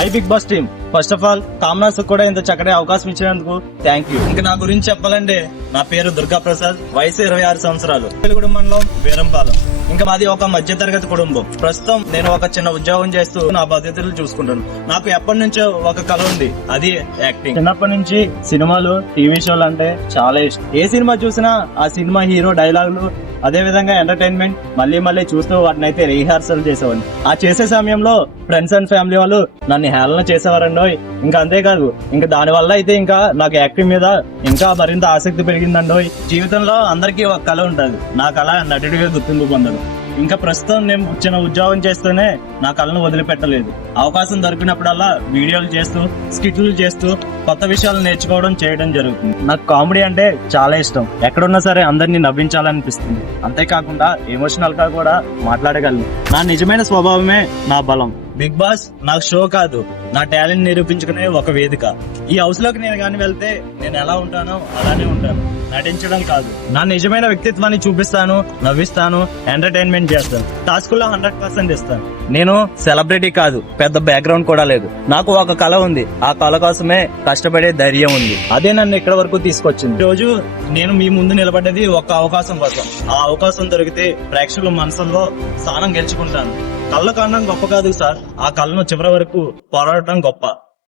High Bigg Boss team, first of all commoners కూడా ఇంత చక్కటి అవకాశం ఇచ్చినందుకు థ్యాంక్ యూ. ఇంకా నా గురించి చెప్పాలంటే నా పేరు దుర్గా ప్రసాద్, వయసు 26 సంవత్సరాలు, వెలుగుడు మండలం వీరంపాలెం. ఇంకా మాది ఒక మధ్య తరగతి కుటుంబం. ప్రస్తుతం నేను ఒక చిన్న ఉద్యోగం చేస్తూ నా బాధ్యతలు చూసుకుంటాను. నాకు ఎప్పటి నుంచో ఒక కళ ఉంది, అది యాక్టింగ్. చిన్నప్పటి నుంచి సినిమాలు, టీవీ షోలు అంటే చాలా ఇష్టం. ఏ సినిమా చూసినా ఆ సినిమా హీరో డైలాగులు, అదే విధంగా ఎంటర్టైన్మెంట్ మళ్ళీ మళ్ళీ చూస్తూ వాటిని అయితే రిహార్సల్ చేసేవాడిని. ఆ చేసే సమయంలో ఫ్రెండ్స్ అండ్ ఫ్యామిలీ వాళ్ళు నన్ను హేళన చేసేవారండో. ఇంకా అంతేకాదు, ఇంకా దాని వల్ల అయితే ఇంకా నాకు యాక్టింగ్ మీద ఇంకా మరింత ఆసక్తి పెరిగిందండో. జీవితంలో అందరికీ ఒక కళ ఉంటుంది, నా కళ నటుడిగా గుర్తింపు పొందడం. ఇంకా ప్రస్తుతం నేను చిన్న ఉద్యోగం చేస్తూనే నా కళను వదిలిపెట్టలేదు. అవకాశం దొరికినప్పుడల్లా వీడియోలు చేస్తూ, స్కిట్లు చేస్తూ కొత్త విషయాలు నేర్చుకోవడం చేయడం జరుగుతుంది. నాకు కామెడీ అంటే చాలా ఇష్టం. ఎక్కడున్నా సరే అందరినీ నవ్వించాలనిపిస్తుంది. అంతేకాకుండా ఎమోషనల్ గా కూడా మాట్లాడగలను. నా నిజమైన స్వభావమే నా బలం. బిగ్ బాస్ నాకు షో కాదు, నా టాలెంట్ నిరూపించుకునే ఒక వేదిక. ఈ హౌస్ లోకి నేను కానీ వెళ్తే నేను ఎలా ఉంటానో అలానే ఉంటాను. నటించడం కాదు, నా నిజమైన వ్యక్తిత్వాన్ని చూపిస్తాను, నవ్విస్తాను, ఎంటర్టైన్మెంట్ చేస్తాను, టాస్కుల్లో 100% ఇస్తాను. నేను సెలబ్రిటీ కాదు, పెద్ద బ్యాక్గ్రౌండ్ కూడా లేదు. నాకు ఒక కళ ఉంది, ఆ కళ కోసమే కష్టపడే ధైర్యం ఉంది. అదే నన్ను ఇక్కడ వరకు తీసుకొచ్చింది. ఈ రోజు నేను మీ ముందు నిలబడ్డది ఒక అవకాశం కోసం. ఆ అవకాశం దొరికితే ప్రేక్షకుల మనసుల్లో స్థానం గెలుచుకుంటాను. కళ్ళ కారణం గొప్ప కాదు సార్, ఆ కళ్ళను చివరి వరకు పోరాడటం గొప్ప.